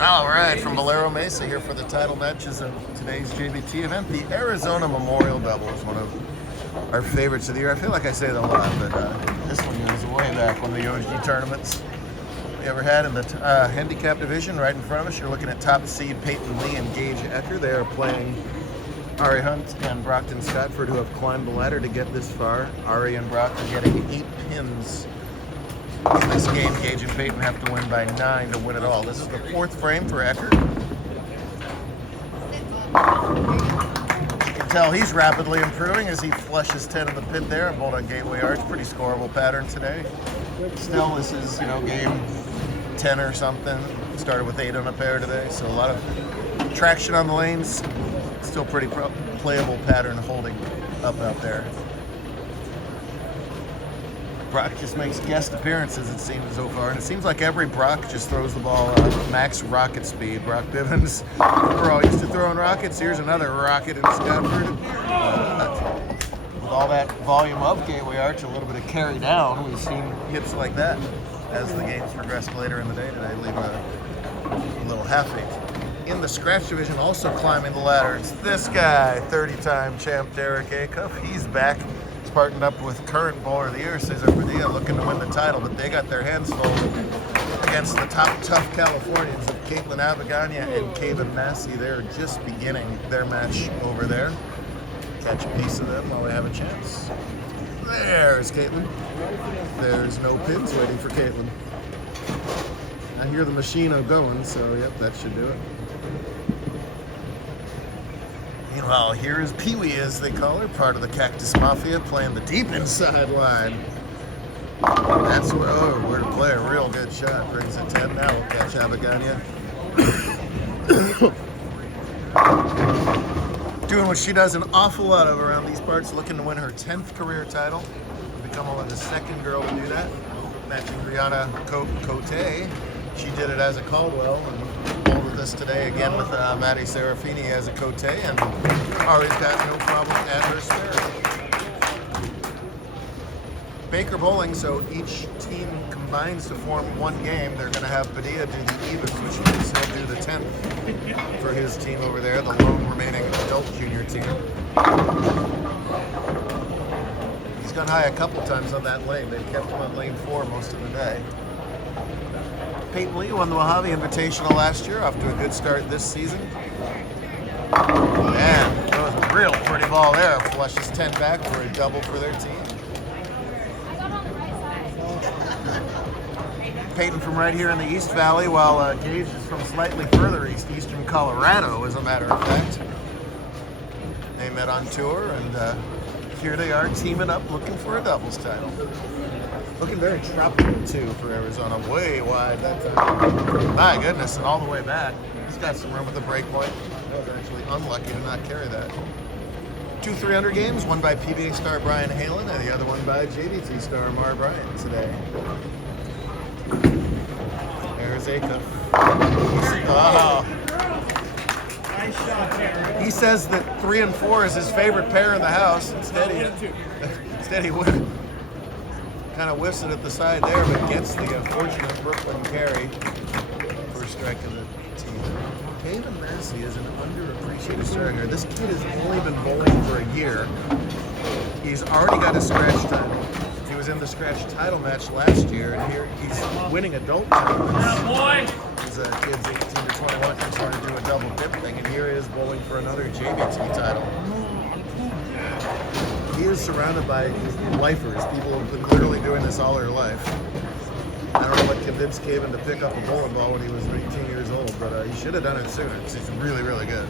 All right, from Valero Mesa here for the title matches of today's JBT event, the Arizona Memorial Doubles, one of our favorites of the year. I feel like I say that a lot, but this one goes way back, one of the OG tournaments we ever had in the handicap division. Right in front of us, you're looking at top seed Peyton Lee and Gage Ecker. They are playing Ari Hunt and Brockton Scottford, who have climbed the ladder to get this far. Ari and Brock are getting 8 pins in this game. Gage and Peyton have to win by 9 to win it all. This is the 4th frame for Ecker. You can tell he's rapidly improving as he flushes 10 in the pit there. Bolt on gateway arch, pretty scoreable pattern today. Still, this is, game 10 or something. Started with 8 on a pair today, so a lot of traction on the lanes. Still pretty playable pattern holding up out there. Brock just makes guest appearances, it seems, so far. And it seems like every Brock just throws the ball max rocket speed. Brock Bivens, we're all used to throwing rockets. Here's another rocket in Scottford. With all that volume of gateway arch, a little bit of carry down, we've seen hits like that as the games progress later in the day today, leave a little half-eight. In the scratch division, also climbing the ladder, it's this guy, 30-time champ Derek Acuff. He's back. Partnered up with current bowler of the year, Cesar Padilla, looking to win the title, but they got their hands full against the top tough Californians of Caitlin Abagania and Caven Massey. They're just beginning their match over there. Catch a piece of them while we have a chance. There's Caitlin. There's no pins waiting for Caitlin. I hear the machino going, so yep, that should do it. Meanwhile, here is Pee-wee, as they call her, part of the Cactus Mafia, playing the deep inside line. That's where to play a real good shot. Brings it 10 now. We'll catch Abagania. Doing what she does an awful lot of around these parts, looking to win her 10th career title. Become only the 2nd girl to do that. Matching Brianna Cote. She did it as a Caldwell, and bowled with us today again with Maddie Serafini as a Cote, and Ari's got no problem at her spare. Baker bowling, so each team combines to form one game. They're going to have Padilla do the evens, which means he'll do the 10th for his team over there, the lone remaining adult junior team. He's gone high a couple times on that lane. They've kept him on lane 4 most of the day. Peyton Lee won the Mojave Invitational last year, off to a good start this season. And that was a real pretty ball there. Flushes 10 back for a double for their team. Peyton from right here in the East Valley, while Gage is from slightly further east, eastern Colorado, as a matter of fact. They met on tour, and here they are teaming up, looking for a doubles title. Looking very tropical, too, for Arizona. Way wide that time. My goodness, and all the way back. He's got some room at the break point. That was actually unlucky to not carry that. 2 300 games, one by PBA star Brian Halen, and the other one by JBT star Mar Bryant today. There's Acuff. Oh. Nice shot there. He says that 3 and 4 is his favorite pair in the house. Instead he kind of whiffs it at the side there, but gets the fortunate Brooklyn carry. First strike of the team. Caven Massey is an underappreciated starter here. This kid has only been bowling for a year. He's already got a scratch title. He was in the scratch title match last year, and here he's winning adult tournaments. These kids 18 to 21 are trying to do a double dip thing, and here he is bowling for another JBT title. He is surrounded by lifers, people who have been literally doing this all their life. I don't know what convinced Caven to pick up a bowling ball when he was 18 years old, but he should have done it sooner because he's really, really good.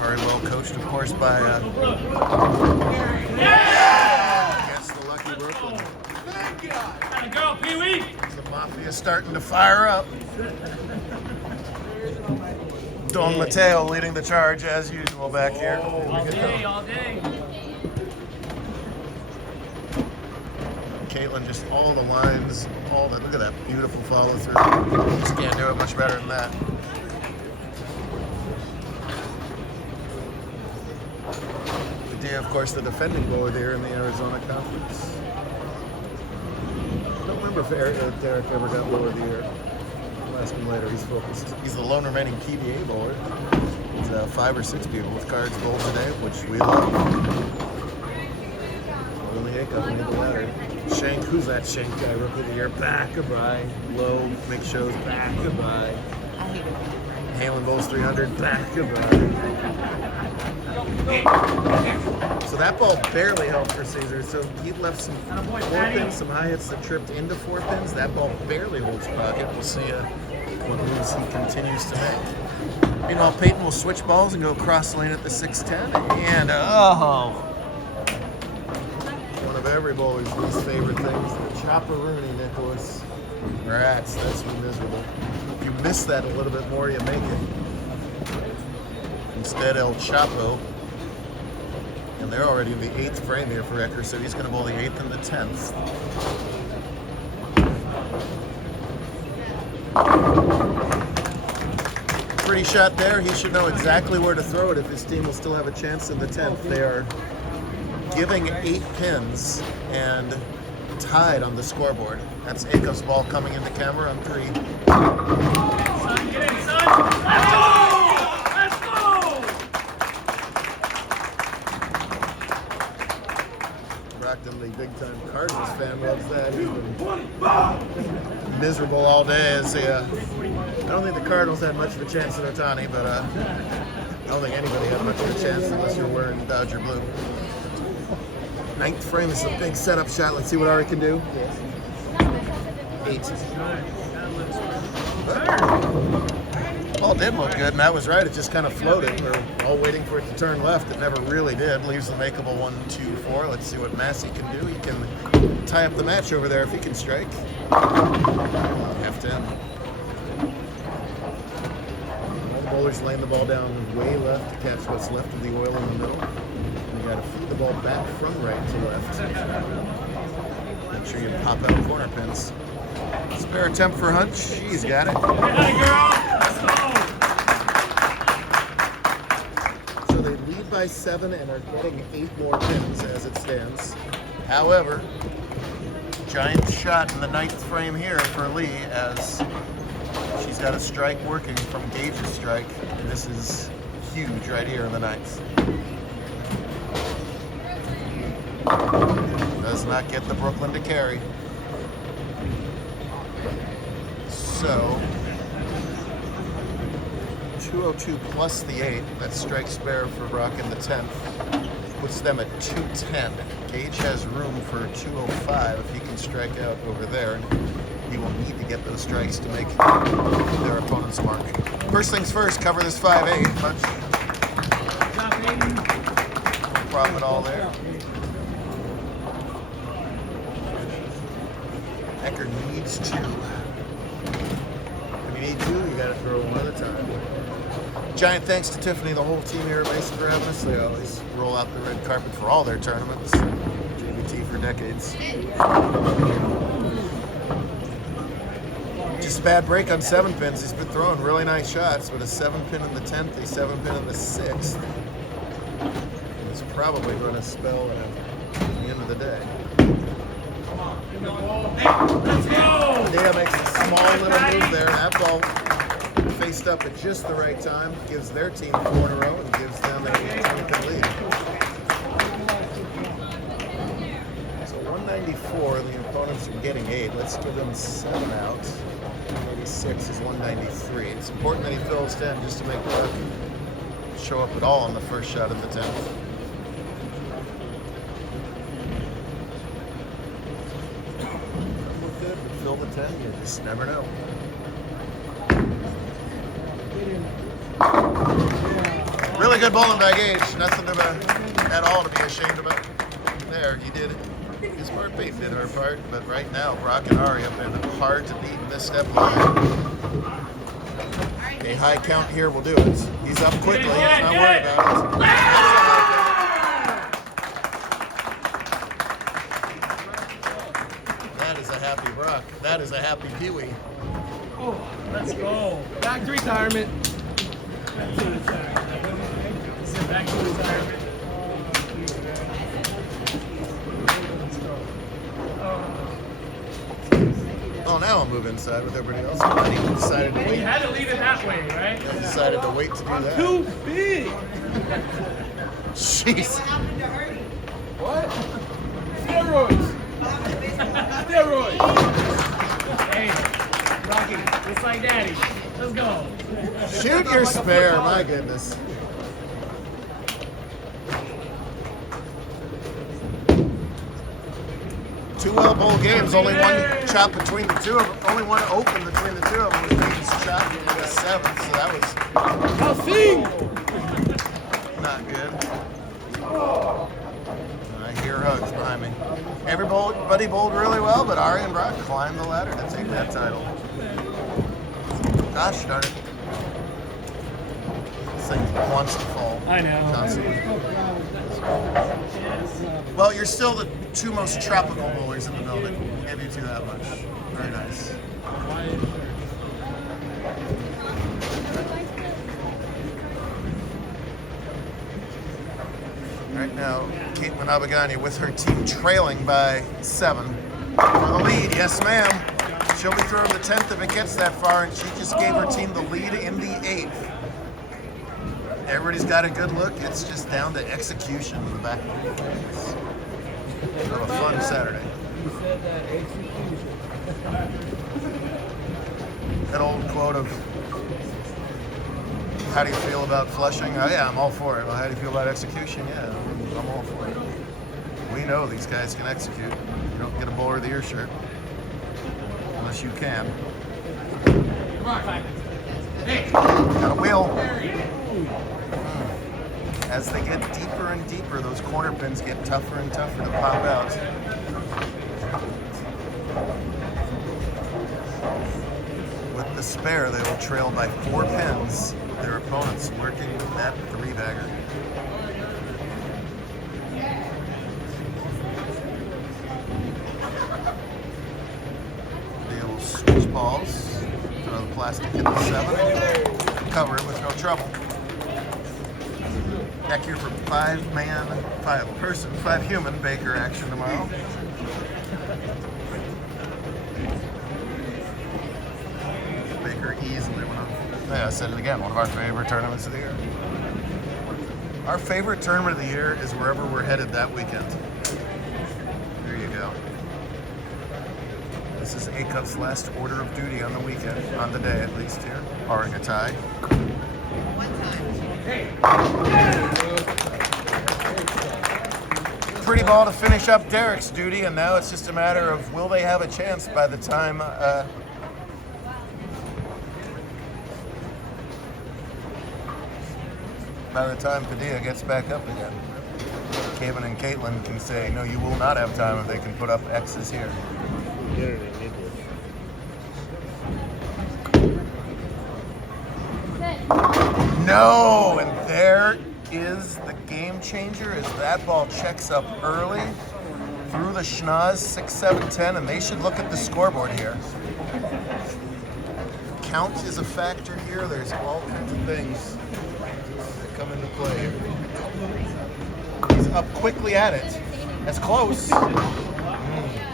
Very well coached, of course, by against the lucky Brooklyn. Atta girl, Pee-wee! The Mafia starting to fire up. Don Mateo leading the charge as usual back here. All day, all day. Caitlin, just all the lines, look at that beautiful follow through. Just can't do it much better than that. Padilla, of course, the defending bowler there in the Arizona Conference. don't remember if Derek ever got lower of the year. I'll ask him later. He's focused. He's the lone remaining PBA bowler. He's 5 or 6 people with cards bowled today, which we love. Only hiccup, we need the ladder. Shank, who's that Shank guy? Rookie of the year, back goodbye. Low, make shows, back goodbye. Halen bowls 300, back goodbye. So that ball barely helped for Caesar. So he left some 4 pins, some high hits that tripped into 4 pins. That ball barely holds pocket. We'll see what moves he continues to make. Meanwhile, Peyton will switch balls and go cross lane at the 610. And one of every bowler's least favorite things, the chopper-rooney, Nicholas. Rats, that's miserable. If you miss that a little bit more, you make it. Instead, El Chapo. And they're already in the 8th frame here for Ecker, so he's going to bowl the 8th and the 10th. Pretty shot there. He should know exactly where to throw it if his team will still have a chance in the 10th. They are giving 8 pins and tied on the scoreboard. That's Akof's ball coming into camera on 3. Son, get in, son. Let's go! Let's go! Brockton, the big-time Cardinals fan, loves that. He's been miserable all day. As I don't think the Cardinals had much of a chance at Ohtani, but I don't think anybody had much of a chance unless you're wearing Dodger blue. 9th frame is a big setup shot. Let's see what Ari can do. 8. Ball did look good, and that was right. It just kind of floated. We're all waiting for it to turn left. It never really did. Leaves the makeable 1-2-4. Let's see what Massey can do. He can tie up the match over there if he can strike. F10. All the bowlers laying the ball down way left to catch what's left of the oil in the middle. You got to feed the ball back from right to left. Make sure you pop out corner pins. Spare attempt for Hunt. She's got it. Hey, girl. Let's go. So they lead by 7 and are getting 8 more pins as it stands. However, giant shot in the 9th frame here for Lee as she's got a strike working from Gage's strike. And this is huge right here in the 9th. Does not get the Brooklyn to carry. So 202 plus the 8, that's strike spare for Brock in the 10th, puts them at 210. Gage has room for 205 if he can strike out over there, and he will need to get those strikes to make their opponent's mark. First things first, cover this 5-8. Much problem at all there. Ecker needs 2. If you need 2, you got to throw one at a time. Giant thanks to Tiffany, the whole team here at Mason for having us. They always roll out the red carpet for all their tournaments. JBT for decades. Just a bad break on 7 pins. He's been throwing really nice shots, but a 7 pin in the 10th, a 7 pin in the 6th. He's probably going to spell at the end of the day. Let's go! Dea makes a small little move there. That ball faced up at just the right time, gives their team 4 in a row and gives them a 10-pin lead. So 194, the opponents are getting 8. Let's give them 7 out. 186 is 193. It's important that he fills 10 just to make work show up at all on the first shot of the 10th. Look good, but fill the 10, you just never know. Really good bowling by Gage. Nothing at all to be ashamed about. There, he did his part. Peyton did her part. But right now, Brock and Ari have been hard to beat in this step line. A high count here will do it. He's up quickly. He's not worried about it. That is a happy Brock. That is a happy Pee-wee. Oh, let's go. Back to retirement. Back to retirement. Back to retirement. Well, now I'll move inside with everybody else. I even decided to You wait. had to leave it that way, right? I decided to wait to do that. Too big. Jeez. What? Steroids. Steroids. Hey, Rocky, just like Daddy. Let's go. Shoot your spare, my goodness. Two well-bowl games, only one chop between the two of them. Only one open between the two of them was Nathan's chop in the 7th, so that was Now sing. not good. I hear hugs behind me. Everybody bowled really well, but Ari and Brock climbed the ladder to take that title. Gosh darn it. This thing wants to fall. I know. Constantly. Well, you're still the two most tropical bowlers in the building. Give you two that much. Very nice. Right now, Caitlin Abagani with her team trailing by 7 for the lead. Yes, ma'am. She'll be throwing the 10th if it gets that far, and she just gave her team the lead in the 8th. Everybody's got a good look. It's just down to execution in the back. Have a fun Saturday. You said that execution. That old quote of, how do you feel about flushing? Oh yeah, I'm all for it. Well, how do you feel about execution? Yeah, I'm all for it. We know these guys can execute. You don't get a bowler of the year shirt. Unless you can. Got a wheel. As they get deeper and deeper, those corner pins get tougher and tougher to pop out. With the spare, they will trail by 4 pins. Their opponents working that 3-bagger. They will switch balls, throw the plastic in the 7, cover it with no trouble. Back here for 5-man, 5-person, 5-human Baker action tomorrow. Baker easily went on. Yeah, I said it again, one of our favorite tournaments of the year. Our favorite tournament of the year is wherever we're headed that weekend. There you go. This is A-Cup's last order of duty on the weekend, on the day at least here, barring a tie. Pretty ball to finish up Derek's duty, and now it's just a matter of will they have a chance by the time Padilla gets back up again. Kevin and Caitlin can say, no, you will not have time if they can put up X's here. No, and there is the game changer as that ball checks up early through the schnoz, 6, 7, 10, and they should look at the scoreboard here. Count is a factor here. There's all kinds of things that come into play here. He's up quickly at it. That's close.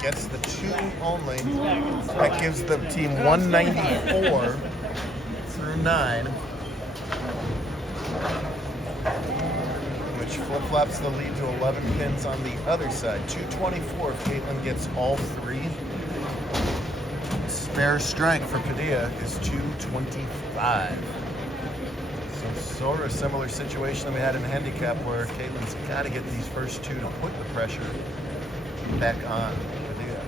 Gets the 2 only. That gives the team 194 through 9. Which flip-flops the lead to 11 pins on the other side. 224 if Caitlin gets all 3. Spare strike for Padilla is 225. So sort of a similar situation that we had in Handicap where Caitlin's got to get these first 2 to put the pressure back on Padilla.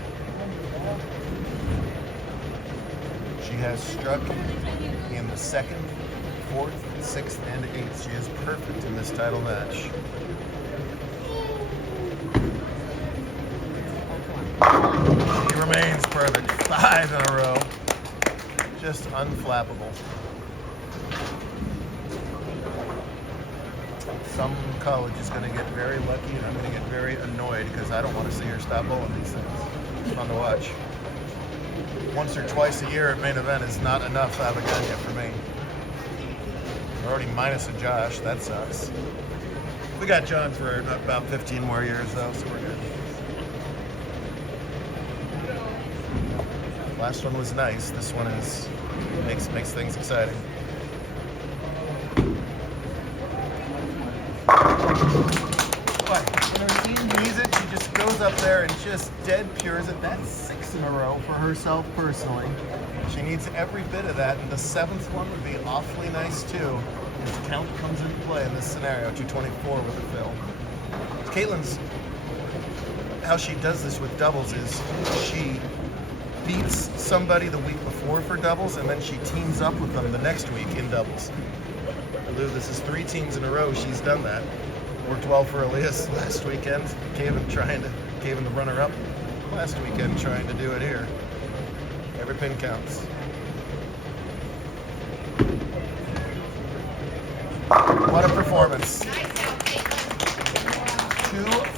She has struck in the 2nd, 4th, 6th, and 8th. She is perfect in this title match. She remains perfect. 5 in a row. Just unflappable. Some college is going to get very lucky, and I'm going to get very annoyed because I don't want to see her stop bowling these things. It's fun to watch. Once or twice a year at main event is not enough Abagania for me. We're already minus a Josh. That sucks. We got John for about 15 more years, though, so we're good. Last one was nice. This one is makes things exciting. But when her team needs it, she just goes up there and just dead pures it. That's 6 in a row for herself personally. She needs every bit of that, and the 7th one would be awfully nice too. His count comes into play in this scenario, 224 with a fill. Caitlin's, how she does this with doubles is she beats somebody the week before for doubles, and then she teams up with them the next week in doubles. Lou, this is 3 teams in a row she's done that. Worked well for Elias last weekend. Kevin the runner-up last weekend trying to do it here. Every pin counts. What a performance. 2,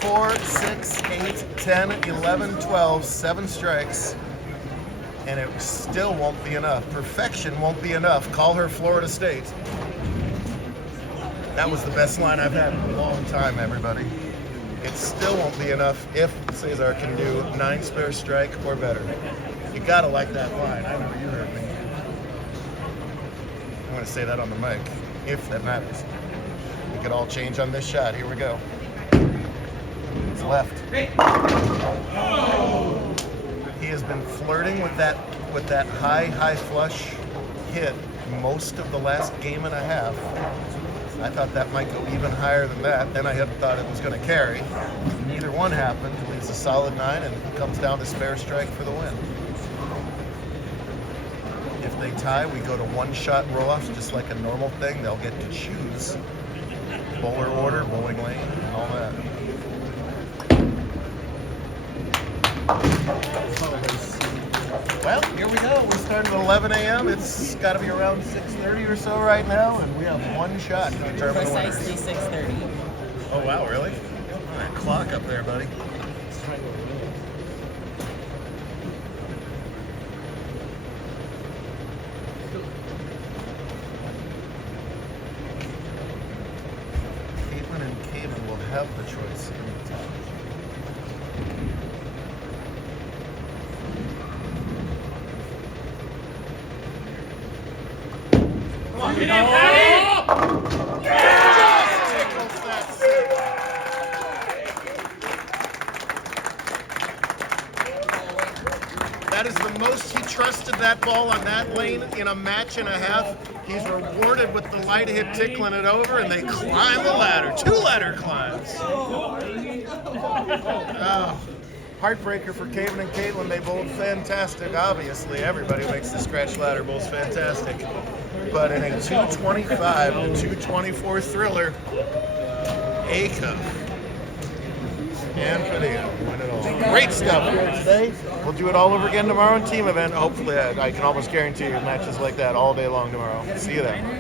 4, 6, 8, 10, 11, 12, 7 strikes. And it still won't be enough. Perfection won't be enough. Call her Florida State. That was the best line I've had in a long time, everybody. It still won't be enough if Cesar can do 9 spare strike or better. You gotta like that line. I know you heard me. I'm gonna say that on the mic, if that matters. We could all change on this shot. Here we go. It's left. He has been flirting with that high flush hit most of the last game and a half. I thought that might go even higher than that. Then I had thought it was going to carry. Neither one happened. Leaves a solid 9 and comes down to spare strike for the win. If they tie, we go to 1-shot roll-offs, just like a normal thing. They'll get to choose bowler order, bowling lane, and all that. Well, here we go. We're starting at 11 a.m. It's got to be around 6:30 or so right now, and we have 1 shot to determine the winners. Precisely 6:30. Oh, wow, really? All right, clock up there, buddy. Caitlin and Kevin will have the choice in the top. Get in, Patty! That is the most he trusted that ball on that lane in a match and a half. He's rewarded with the light hit tickling it over, and they climb the ladder. 2 ladder climbs. Oh, heartbreaker for Kevin and Caitlin. They bowled fantastic. Obviously, everybody who makes the scratch ladder bowls fantastic. But in a 225 to 224 thriller, Aka and Padilla win it all. Great stuff here today. We'll do it all over again tomorrow in team event. Hopefully, I can almost guarantee you matches like that all day long tomorrow. See you then.